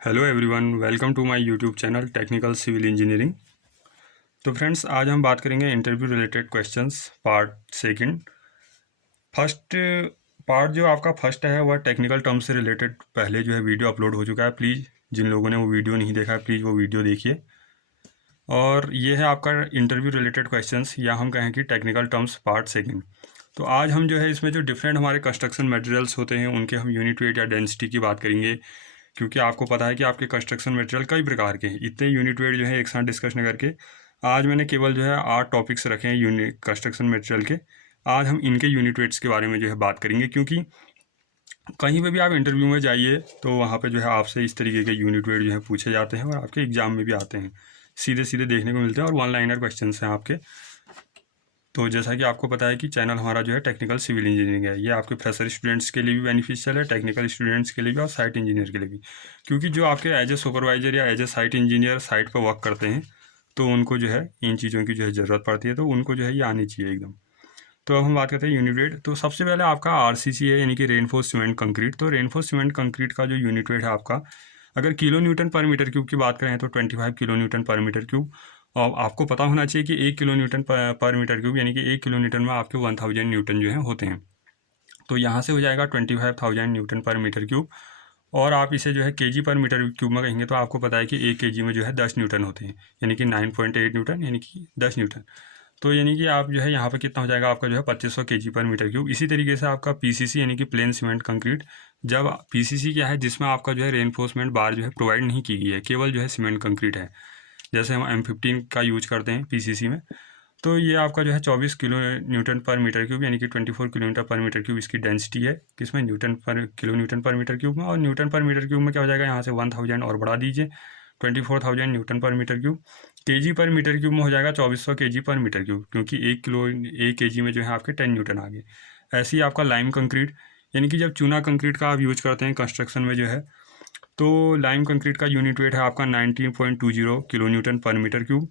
Hello everyone, welcome to my YouTube channel technical civil engineering. तो friends, आज हम बात करेंगे interview related questions part second. First part जो आपका फर्स्ट है वह टेक्निकल टर्म से रिलेटेड पहले जो है वीडियो अपलोड हो चुका है। प्लीज़ जिन लोगों ने वो वीडियो नहीं देखा है प्लीज़ वो वीडियो देखिए। और ये है आपका इंटरव्यू रिलेटेड क्वेश्चंस, या हम कहें कि टेक्निकल टर्म्स पार्ट सेकंड। तो आज हम जो है इसमें जो डिफरेंट हमारे कंस्ट्रक्शन मटेरियल्स होते हैं उनके हम यूनिट वेट या डेंसिटी की बात करेंगे, क्योंकि आपको पता है कि आपके कंस्ट्रक्शन मटेरियल कई प्रकार के हैं। इतने यूनिट वेट जो है एक साथ डिस्कस न करके आज मैंने केवल जो है 8 टॉपिक्स रखे हैं यूनिट कंस्ट्रक्शन मटेरियल के। आज हम इनके यूनिट वेट्स के बारे में जो है बात करेंगे, क्योंकि कहीं पे भी आप इंटरव्यू में जाइए तो वहाँ पे जो है आपसे इस तरीके के यूनिट वेट जो है पूछे जाते हैं और आपके एग्जाम में भी आते हैं, सीधे सीधे देखने को मिलते हैं और वन लाइनर क्वेश्चन हैं आपके। तो जैसा कि आपको पता है कि चैनल हमारा जो है टेक्निकल सिविल इंजीनियरिंग है, ये आपके फ्रेशर स्टूडेंट्स के लिए भी बेनिफिशियल है, टेक्निकल स्टूडेंट्स के लिए भी और साइट इंजीनियर के लिए भी। क्योंकि जो आपके एज ए सुपरवाइजर या as a site engineer site पर वर्क करते हैं तो उनको जो है इन चीज़ों की जो है ज़रूरत पड़ती है, तो उनको जो है ये आनी चाहिए एकदम। तो अब हम बात करते हैं यूनिट वेट। तो सबसे पहले आपका आरसीसी है, यानी कि रेनफोर्स सीमेंट कंक्रीट। तो रेनफोर्स सीमेंट कंक्रीट का जो यूनिट वेट है आपका, अगर किलो न्यूटन पर मीटर क्यूब की बात करें तो 25 किलो न्यूटन पर मीटर क्यूब। और आपको पता होना चाहिए कि 1 किलो न्यूटन पर मीटर क्यूब, यानी कि 1 किलो न्यूटन में आपके 1000 न्यूटन जो है होते हैं। तो यहाँ से हो जाएगा 25,000 न्यूटन पर मीटर क्यूब। और आप इसे जो है केजी पर मीटर क्यूब में कहेंगे तो आपको पता है कि 1 केजी में जो है 10 न्यूटन होते हैं, यानी कि 9.8 न्यूटन, यानी कि 10 न्यूटन। तो यानी कि आप जो है यहाँ पर कितना हो जाएगा आपका जो है 2500 केजी पर मीटर क्यूब। इसी तरीके से आपका पीसीसी यानी कि प्लेन सीमेंट कंक्रीट, जब पीसीसी क्या है जिसमें आपका जो है रेनफोर्समेंट बार जो है प्रोवाइड नहीं की गई है, केवल जो है सीमेंट कंक्रीट है, जैसे हम M15 का यूज करते हैं पीसीसी में। तो ये आपका जो है 24 किलो न्यूटन पर मीटर क्यूब, यानी कि 24 किलोमीटर पर मीटर क्यूब इसकी डेंसिटी है, किसमें न्यूटन पर किलो न्यूटन पर मीटर क्यूब में। और न्यूटन पर मीटर क्यूब में क्या हो जाएगा, यहाँ से 1000 और बढ़ा दीजिए, 24,000 न्यूटन पर मीटर क्यूब। केजी पर मीटर क्यूब में हो जाएगा 2400 केजी पर मीटर क्यूब, क्योंकि 1 केजी में जो है आपके 10 न्यूटन आ गए। ऐसे ही आपका लाइम कंक्रीट, यानी कि जब चूना कंक्रीट का आप यूज करते हैं कंस्ट्रक्शन में जो है, तो लाइम कंक्रीट का यूनिट वेट है आपका 19.20 किलो न्यूटन पर मीटर क्यूब।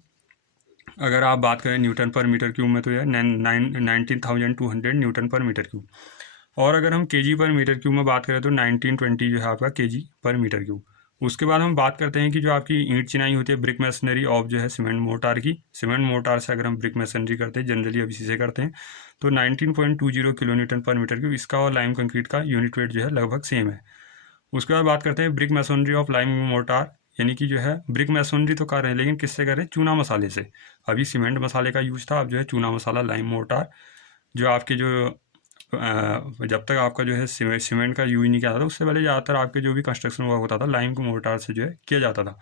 अगर आप बात करें न्यूटन पर मीटर क्यूब में तो यह 19,200 न्यूटन पर मीटर क्यूब। और अगर हम केजी पर मीटर क्यूब में बात करें तो 1920 जो है आपका केजी पर मीटर क्यूब। उसके बाद हम बात करते हैं कि जो आपकी ईंट चिनाई होती है ब्रिक मैसनरी ऑफ जो है सीमेंट मोर्टार की, सीमेंट मोर्टार से अगर हम ब्रिक मैसनरी करते हैं, जनरली अब इसी से करते हैं, तो 19.20 किलो न्यूटन पर मीटर क्यूब इसका और लाइम कंक्रीट का यूनिट वेट जो है लगभग सेम है। उसके बाद बात करते हैं brick masonry of lime mortar, यानी कि जो है ब्रिक मैसनरी तो कर रहे हैं लेकिन किससे कर रहे हैं, चूना मसाले से। अभी सीमेंट मसाले का यूज था, अब जो है चूना मसाला लाइम मोर्टार, जो आपके जो जब तक आपका जो है सीमेंट का यूज नहीं किया था उससे पहले ज़्यादातर आपके जो भी कंस्ट्रक्शन वर्क होता था लाइम को मोर्टार से जो है किया जाता था।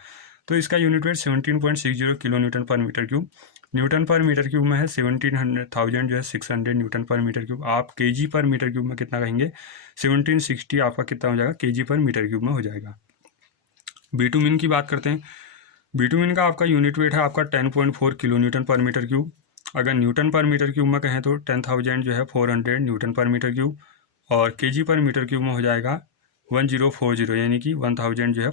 तो इसका यूनिट वेट 17.60 किलो न्यूटन पर मीटर क्यूब। न्यूटन पर मीटर क्यूब में है 1700 जो है 600 न्यूटन पर मीटर क्यूब। आप केजी पर मीटर क्यूब में कितना कहेंगे, 1760 आपका कितना हो जाएगा केजी पर मीटर क्यूब में हो जाएगा। बिटुमिन की बात करते हैं। बिटुमिन का आपका यूनिट वेट है आपका 10.4 किलो न्यूटन पर मीटर क्यूब। अगर न्यूटन पर मीटर क्यूब में कहें तो 10,000 जो है 400 न्यूटन पर मीटर क्यूब। और केजी पर मीटर क्यूब में हो जाएगा 1040, यानी कि 1000 जो है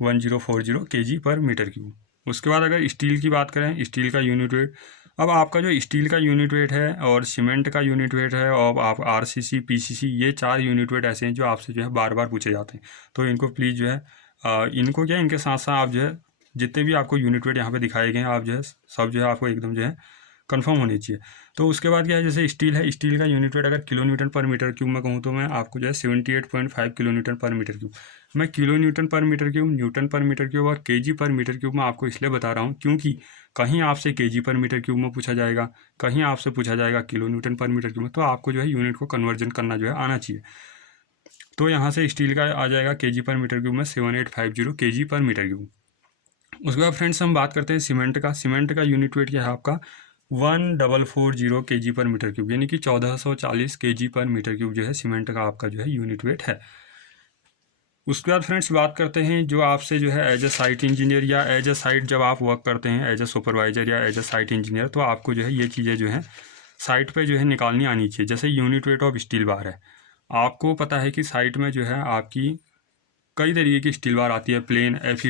1040 केजी पर मीटर क्यूब। उसके बाद अगर स्टील की बात करें, स्टील का यूनिट वेट, अब आपका जो स्टील का यूनिट वेट है और सीमेंट का यूनिट वेट है और आप आरसीसी पीसीसी, ये 4 यूनिट वेट ऐसे हैं जो आपसे जो है बार बार पूछे जाते हैं। तो इनको प्लीज़ जो है इनको क्या इनके साथ साथ आप जो है जितने भी आपको यूनिट वेट यहाँ पे दिखाए गए हैं आप जो है सब जो है आपको एकदम जो है कंफर्म होनी चाहिए। तो उसके बाद क्या है, जैसे स्टील है, स्टील का यूनिट वेट अगर किलो न्यूटन पर मीटर क्यूब में कहूँ तो मैं आपको जो है 78.5 किलो न्यूटन पर मीटर क्यूब। मैं किलो न्यूटन पर मीटर क्यूब, न्यूटन पर मीटर क्यूब और केजी पर मीटर क्यूब में आपको इसलिए बता रहा हूँ क्योंकि कहीं आपसे केजी पर मीटर क्यूब में पूछा जाएगा, कहीं आपसे पूछा जाएगा किलो न्यूटन पर मीटर क्यूब में, तो आपको जो है यूनिट को कन्वर्जन करना जो है आना चाहिए। तो यहाँ से स्टील का आ जाएगा केजी पर मीटर क्यूब में 7850 केजी पर मीटर क्यूब। उसके बाद फ्रेंड्स हम बात करते हैं सीमेंट का। सीमेंट का यूनिट वेट क्या है आपका 1440 केजी पर मीटर क्यूब, यानी कि 1440 केजी पर मीटर क्यूब जो है सीमेंट का आपका जो है यूनिट वेट है। उसके बाद फ्रेंड्स बात करते हैं जो आपसे जो है एज ए साइट इंजीनियर या एज ए साइट जब आप वर्क करते हैं एज ए सुपरवाइजर या एज ए साइट इंजीनियर, तो आपको जो है ये चीज़ें जो है साइट पे जो है निकालनी आनी चाहिए। जैसे unit weight of steel bar है, आपको पता है कि साइट में जो है आपकी कई तरीके की स्टील बार आती है। प्लेन एफ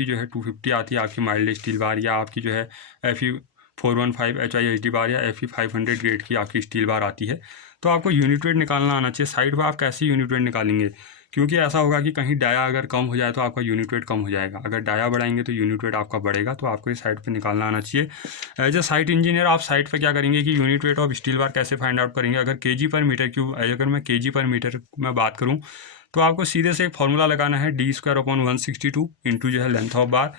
ई जो है 250 आती है आपकी माइल्ड स्टील बार, या आपकी जो है एफ ई 415 HISD बार या एफ ई 500 ग्रेड की आपकी स्टील बार आती है। तो आपको यूनिट वेट निकालना आना चाहिए। साइट पर आप कैसे यूनिट वेट निकालेंगे, क्योंकि ऐसा होगा कि कहीं डाया अगर कम हो जाए तो आपका यूनिट वेट कम हो जाएगा, अगर डाया बढ़ाएंगे तो यूनिट वेट आपका बढ़ेगा। तो आपको इस साइड पे निकालना आना चाहिए। एज ए साइट इंजीनियर आप साइट पे क्या करेंगे कि unit weight of steel bar कैसे फाइंड आउट करेंगे। अगर केजी पर मीटर क्यूब, अगर मैं केजी पर मीटर में बात करूँ तो आपको सीधे से एक फॉर्मूला लगाना है, d²/162 इंटू जो है लेंथ ऑफ बार।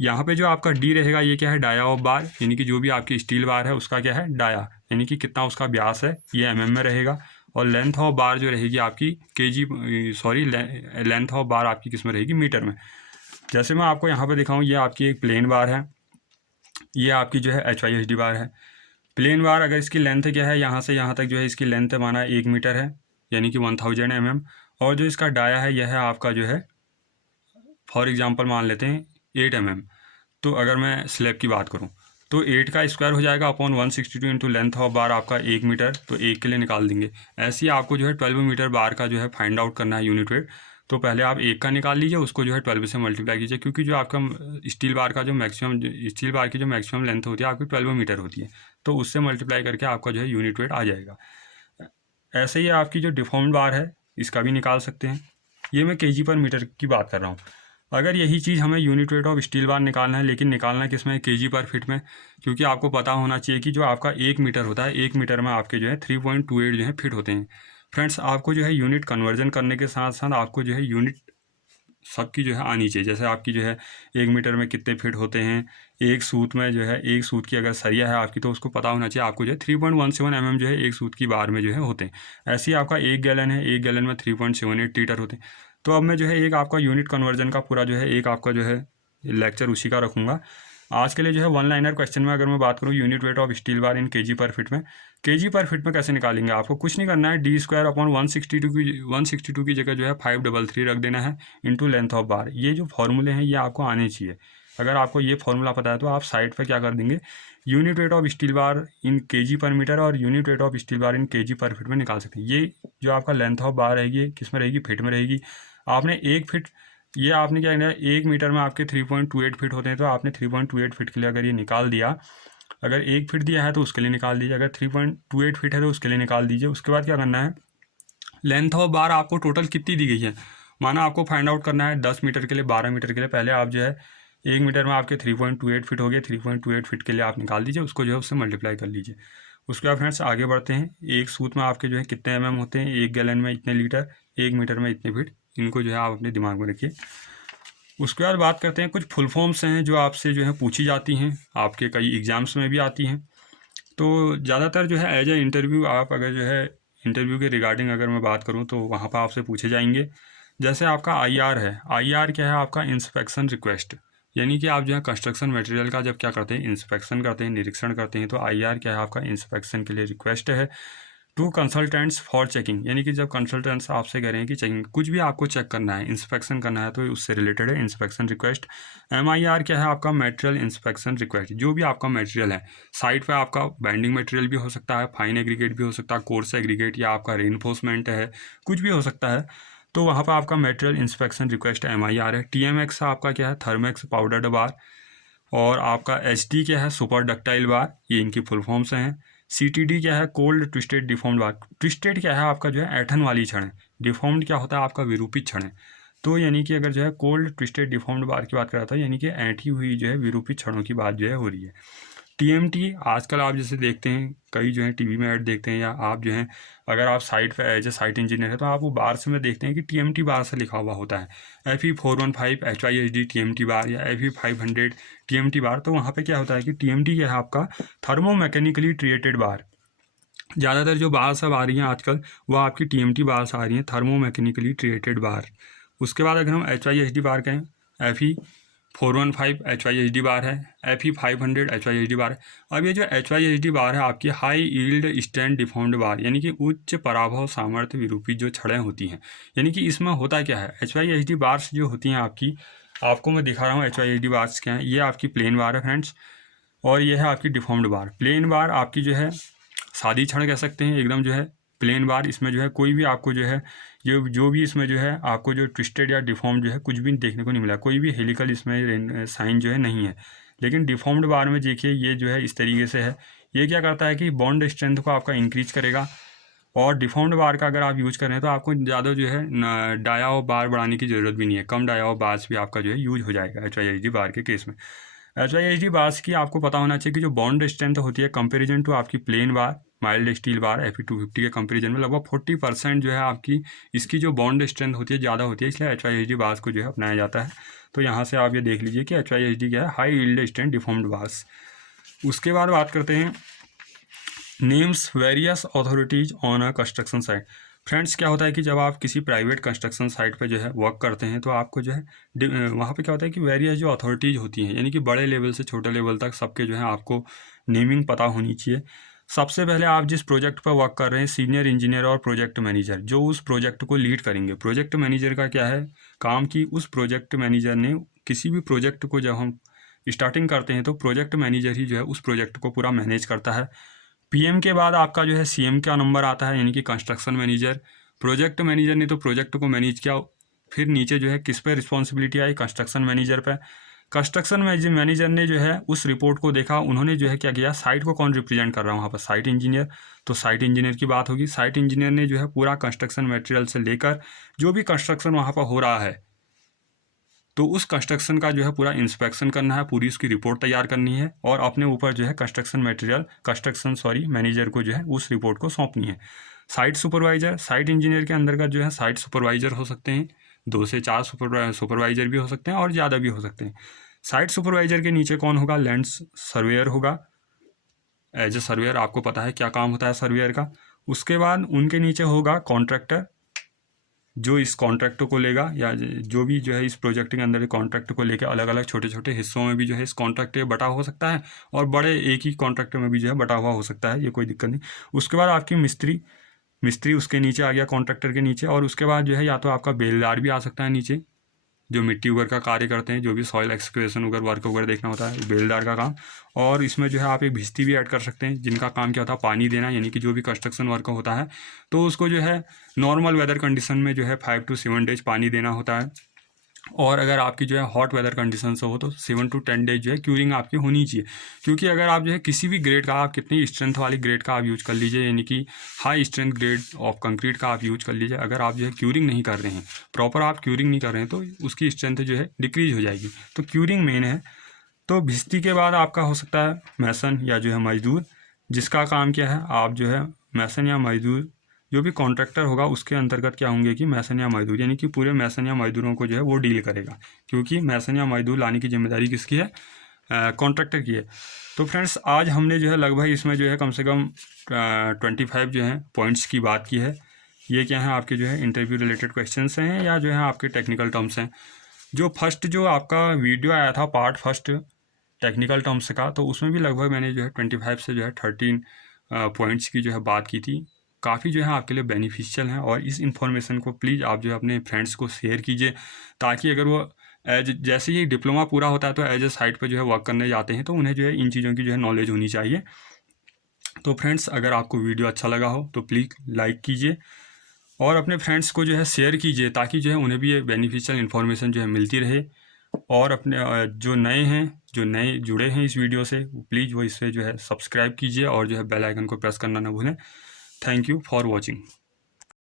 यहाँ पे जो आपका डी रहेगा ये क्या है, डाया ऑफ बार, यानी कि जो भी आपकी स्टील बार है उसका क्या है, डाया, यानी कि कितना उसका व्यास है, ये में रहेगा। और लेंथ ऑफ बार जो रहेगी आपकी लेंथ ऑफ बार आपकी किस में रहेगी, मीटर में। जैसे मैं आपको यहाँ पे दिखाऊँ, ये आपकी एक प्लेन बार है, ये आपकी जो है HYSD बार है। प्लेन बार अगर इसकी लेंथ क्या है, यहाँ से यहाँ तक जो है इसकी लेंथ माना 1 मीटर है, यानी कि 1000 mm। और जो इसका डाया है यह है आपका जो है, फॉर एग्जांपल मान लेते हैं 8 mm। तो अगर मैं स्लैब की बात करूँ तो 8 का स्क्वायर हो जाएगा अपॉन 162 इंटू लेंथ ऑफ बार आपका 1 मीटर, तो 1 के लिए निकाल देंगे। ऐसे ही आपको जो है 12 मीटर बार का जो है फाइंड आउट करना है यूनिट वेट। तो पहले आप 1 का निकाल लीजिए, उसको जो है 12 से मल्टीप्लाई कीजिए, क्योंकि जो आपका स्टील बार की जो मैक्सिमम लेंथ होती है आपकी 12 मीटर होती है, तो उससे मल्टीप्लाई करके आपका जो है यूनिट वेट आ जाएगा। ऐसे ही आपकी जो डिफॉर्म्ड बार है इसका भी निकाल सकते हैं। ये मैं केजी पर मीटर की बात कर रहा हूँ। अगर यही चीज़ हमें unit weight of steel bar निकालना है, लेकिन निकालना किस में, केजी पर फिट में, क्योंकि आपको पता होना चाहिए कि जो आपका 1 मीटर होता है, 1 मीटर में आपके जो है 3.28 जो है फिट होते हैं। फ्रेंड्स, आपको जो है यूनिट कन्वर्जन करने के साथ साथ आपको जो है यूनिट सबकी जो है आनी चाहिए। जैसे आपकी जो है 1 मीटर में कितने फिट होते हैं, एक सूत में जो है, एक सूत की अगर सरिया है आपकी तो उसको पता होना चाहिए आपको जो है 3.17 mm जो है एक सूत की बार में जो है होते हैं। ऐसे ही आपका 1 गैलन है, 1 गैलन में 3.78 लीटर होते हैं। तो अब मैं जो है एक आपका यूनिट कन्वर्जन का पूरा जो है एक आपका जो है लेक्चर उसी का रखूँगा। आज के लिए जो है 1 लाइनर क्वेश्चन में अगर मैं बात करूँ, unit weight of steel bar in KG पर फिट में, केजी पर फिट में कैसे निकालेंगे, आपको कुछ नहीं करना है, d²/162 की जगह जो है 533 रख देना है इंटू लेंथ ऑफ बार। ये जो फॉर्मूले हैं ये आपको आने चाहिए। अगर आपको ये फॉर्मूला पता है तो आप साइड पर क्या कर देंगे, unit weight of steel bar in KG पर मीटर और unit weight of steel bar in KG पर फिट में निकाल सकते हैं। ये जो आपका लेंथ ऑफ बार रहेगी किस में रहेगी, फिट में रहेगी। आपने 1 फिट, ये आपने क्या करना है, 1 मीटर में आपके 3.28 फिट होते हैं, तो आपने 3.28 फिट के लिए अगर ये निकाल दिया, अगर 1 फिट दिया है तो उसके लिए निकाल दीजिए, अगर 3.28 फिट है तो उसके लिए निकाल दीजिए। उसके बाद क्या करना है, लेंथ ऑफ बार आपको टोटल कितनी दी गई है, माना आपको फाइंड आउट करना है 10 मीटर के लिए, 12 मीटर के लिए। पहले आप जो है 1 मीटर में आपके 3.28 फिट हो गए, 3.28 फिट के लिए आप निकाल दीजिए, उसको जो है उससे मल्टीप्लाई कर लीजिए। उसके बाद फ्रेंड्स आगे बढ़ते हैं। एक सूत में आपके जो है कितने mm होते हैं, 1 गैलन में इतने लीटर, 1 मीटर में इतने फिट, इनको जो है आप अपने दिमाग में रखिए। उसके बाद बात करते हैं, कुछ फुल फॉर्म्स हैं जो आपसे जो है पूछी जाती हैं, आपके कई एग्ज़ाम्स में भी आती हैं। तो ज़्यादातर जो है एज ए इंटरव्यू, आप अगर जो है इंटरव्यू के रिगार्डिंग अगर मैं बात करूं तो वहाँ पर आपसे पूछे जाएंगे। जैसे आपका IR है, IR क्या है आपका, इंस्पेक्शन रिक्वेस्ट, यानी कि आप जो है कंस्ट्रक्शन मटेरियल का जब क्या करते हैं, इंस्पेक्शन करते हैं, निरीक्षण करते हैं, तो IR क्या है आपका, इंस्पेक्शन के लिए रिक्वेस्ट है टू कंसल्टेंट्स फॉर चेकिंग, यानी कि जब कंसल्टेंट्स आपसे कह रहे हैं कि चेकिंग, कुछ भी आपको चेक करना है, इंस्पेक्शन करना है, तो उससे रिलेटेड है इंस्पेक्शन रिक्वेस्ट। MIR क्या है आपका, मटेरियल इंस्पेक्शन रिक्वेस्ट, जो भी आपका मटेरियल है साइट पे, आपका बाइंडिंग मटेरियल भी हो सकता है, फाइन एग्रीगेट भी हो सकता है, कोर्स एग्रीगेट, या आपका रेनफोर्समेंट है, कुछ भी हो सकता है, तो वहाँ पर आपका मटेरियल इंस्पेक्शन रिक्वेस्ट MIR है। TMX आपका क्या है, थर्मेक्स पाउडर्ड बार, और आपका HD क्या है, सुपर डक्टाइल बार, ये इनकी फुल फॉर्म्स हैं। CTD क्या है, कोल्ड ट्विस्टेड डिफॉर्म्ड बार, ट्विस्टेड क्या है आपका जो है ऐठन वाली छड़ है, डिफॉर्म्ड क्या होता है आपका विरूपित छड़ है। तो यानी कि अगर जो है कोल्ड ट्विस्टेड डिफॉर्म्ड बार की बात कर रहा था, यानी कि ऐठी हुई जो है विरूपित छड़ों की बात जो है हो रही है। TMT आजकल आप जैसे देखते हैं, कई जो है टीवी में ऐड देखते हैं, या आप जो है अगर आप साइट पे एज ए साइट इंजीनियर है तो आप वो बार से में देखते हैं कि TMT बार से लिखा हुआ होता है, FE415 HYSD TMT बार या FE500 TMT बार। तो वहाँ पे क्या होता है कि TMT क्या है आपका, थर्मो मैकेनिकली ट्रिएटेड बार। ज़्यादातर जो बार सब आ रही हैं आजकल वो आपकी TMT बार से आ रही हैं, थर्मो मैकेनिकली ट्रिएटेड बार। उसके बाद अगर हम HYSD बार कहें, FE415 HYSD बार है, FE500 HYSD बार है। अब ये जो HYSD बार है आपकी हाई यील्ड स्टैंड डिफॉर्म्ड बार, यानी कि उच्च पराभव सामर्थ्य विरूपित जो छड़ें होती हैं। यानी कि इसमें होता क्या है, HYSD बार्स जो होती हैं आपकी, आपको मैं दिखा रहा हूँ HYSD बार्स क्या हैं। ये आपकी प्लेन बार है फ्रेंड्स, और ये है आपकी डिफॉर्म्ड बार। प्लेन बार आपकी जो है सादी छड़ कह सकते हैं, एकदम जो है प्लेन बार, इसमें जो है कोई भी आपको जो है जो भी इसमें जो है आपको जो ट्विस्टेड या डिफॉर्म्ड जो है कुछ भी देखने को नहीं मिला, कोई भी हेलिकल इसमें साइन जो है नहीं है। लेकिन डिफॉर्म्ड बार में देखिए ये जो है इस तरीके से है, ये क्या करता है कि बॉन्ड स्ट्रेंथ को आपका इंक्रीज करेगा, और डिफॉर्म्ड बार का अगर आप यूज़ कर रहे हैं तो आपको ज़्यादा जो है डाया और बार बढ़ाने की ज़रूरत भी नहीं है, कम डाया और बार्स भी आपका जो है यूज हो जाएगा HYHD बार के केस में। HYHD बार्स की आपको पता होना चाहिए कि जो बॉन्ड स्ट्रेंथ होती है कंपेरिजन टू आपकी प्लेन बार, माइल्ड स्टील बार Fe250 के कंपेरिजन में लगभग 40% जो है आपकी इसकी जो बॉन्ड स्ट्रेंथ होती है ज़्यादा होती है, इसलिए HYHD बार्स को जो है अपनाया जाता है। तो यहाँ से आप ये देख लीजिए कि HYHD क्या है, high yield strength deformed bars. उसके बाद बात करते हैं names various authorities on a construction site. Friends क्या होता है कि जब आप किसी प्राइवेट कंस्ट्रक्शन साइट पर जो है वर्क करते हैं तो आपको जो है वहाँ पे क्या होता है कि वेरियस जो अथॉरिटीज़ होती हैं, यानी कि बड़े लेवल से छोटे लेवल तक सबके जो है आपको नेमिंग पता होनी चाहिए। सबसे पहले आप जिस प्रोजेक्ट पर वर्क कर रहे हैं, सीनियर इंजीनियर और प्रोजेक्ट मैनेजर जो उस प्रोजेक्ट को लीड करेंगे। प्रोजेक्ट मैनेजर का क्या है काम कि उस प्रोजेक्ट मैनेजर ने किसी भी प्रोजेक्ट को जब हम स्टार्टिंग करते हैं तो प्रोजेक्ट मैनेजर ही जो है उस प्रोजेक्ट को पूरा मैनेज करता है। PM के बाद आपका जो है CM का नंबर आता है, यानी कि कंस्ट्रक्शन मैनेजर। प्रोजेक्ट मैनेजर ने तो प्रोजेक्ट को मैनेज किया, फिर नीचे जो है किस पे रिस्पॉन्सिबिलिटी आई, कंस्ट्रक्शन मैनेजर पे। कंस्ट्रक्शन मैनेजर ने जो है उस रिपोर्ट को देखा, उन्होंने जो है क्या किया, साइट को कौन रिप्रेजेंट कर रहा है वहाँ पर, साइट इंजीनियर। तो साइट इंजीनियर की बात होगी, साइट इंजीनियर ने जो है पूरा कंस्ट्रक्शन मटेरियल से लेकर जो भी कंस्ट्रक्शन वहाँ पर हो रहा है तो उस कंस्ट्रक्शन का जो है पूरा इंस्पेक्शन करना है, पूरी उसकी रिपोर्ट तैयार करनी है और अपने ऊपर जो है कंस्ट्रक्शन मैनेजर को जो है उस रिपोर्ट को सौंपनी है। साइट सुपरवाइजर, साइट इंजीनियर के अंदर का जो है साइट सुपरवाइजर हो सकते हैं, 2 से 4 सुपरवाइजर भी हो सकते हैं और ज़्यादा भी हो सकते हैं। साइट सुपरवाइजर के नीचे कौन होगा, लैंड सर्वेयर होगा। एज ए सर्वेयर आपको पता है क्या काम होता है सर्वेयर का। उसके बाद उनके नीचे होगा कॉन्ट्रैक्टर, जो इस कॉन्ट्रैक्ट को लेगा या जो भी जो है इस प्रोजेक्ट के अंदर कॉन्ट्रैक्ट को लेकर अलग अलग छोटे छोटे हिस्सों में भी जो है इस कॉन्ट्रैक्ट बटा हो सकता है और बड़े एक ही कॉन्ट्रैक्ट में भी जो है बटा हुआ हो सकता है, ये कोई दिक्कत नहीं। उसके बाद आपकी मिस्त्री उसके नीचे आ गया कॉन्ट्रैक्टर के नीचे। और उसके बाद जो है या तो आपका बेलदार भी आ सकता है नीचे, जो मिट्टी वगैरह का कार्य करते हैं, जो भी सॉइल एक्सकेवेशन वगैरह वर्क वगैरह देखना होता है, बेलदार का काम। और इसमें जो है आप एक भिस्ती भी ऐड कर सकते हैं, जिनका काम क्या होता है पानी देना, यानी कि जो भी कंस्ट्रक्शन वर्क होता है तो उसको जो है नॉर्मल वेदर कंडीशन में जो है 5 to 7 डेज पानी देना होता है। और अगर आपकी जो है हॉट वेदर कंडीशन से हो तो 7 to 10 डेज जो है क्यूरिंग आपकी होनी चाहिए। क्योंकि अगर आप जो है किसी भी ग्रेड का, आप कितनी स्ट्रेंथ वाली ग्रेड का आप यूज कर लीजिए, यानी कि high strength grade of concrete का आप यूज कर लीजिए, अगर आप जो है क्यूरिंग नहीं कर रहे हैं, प्रॉपर आप क्यूरिंग नहीं कर रहे हैं तो उसकी स्ट्रेंथ जो है डिक्रीज हो जाएगी। तो क्यूरिंग मेन है। तो भिस्ती के बाद आपका हो सकता है मैसन या जो है मजदूर, जिसका काम क्या है, आप जो है मैसन या मजदूर जो भी कॉन्ट्रैक्टर होगा उसके अंतर्गत क्या होंगे कि मैसन या मजदूर, यानी कि पूरे मैसन या मजदूरों को जो है वो डील करेगा, क्योंकि मैसन या मजदूर लाने की जिम्मेदारी किसकी है, कॉन्ट्रैक्टर की है। तो फ्रेंड्स आज हमने जो है लगभग इसमें जो है कम से कम 25 जो है पॉइंट्स की बात की है। ये क्या है आपके जो है इंटरव्यू रिलेटेड क्वेश्चंस हैं या जो है आपके टेक्निकल टर्म्स हैं। जो फर्स्ट जो आपका वीडियो आया था पार्ट फर्स्ट टेक्निकल टर्म्स का, तो उसमें भी लगभग मैंने जो है 25 से जो है 13 पॉइंट्स की जो है बात की थी। काफ़ी जो है आपके लिए बेनिफिशियल है और इस इन्फॉर्मेशन को प्लीज़ आप जो है अपने फ्रेंड्स को शेयर कीजिए, ताकि अगर वो जैसे ही डिप्लोमा पूरा होता है तो एज ए साइट पर जो है वर्क करने जाते हैं तो उन्हें जो है इन चीज़ों की जो है नॉलेज होनी चाहिए। तो फ्रेंड्स अगर आपको वीडियो अच्छा लगा हो तो प्लीज़ लाइक कीजिए और अपने फ्रेंड्स को जो है शेयर कीजिए, ताकि जो है उन्हें भी ये बेनिफिशियल इन्फॉर्मेशन जो है मिलती रहे। और अपने जो नए जुड़े हैं इस वीडियो से, प्लीज़ वो इससे जो है सब्सक्राइब कीजिए और जो है बेल आइकन को प्रेस करना ना भूलें। Thank you for watching.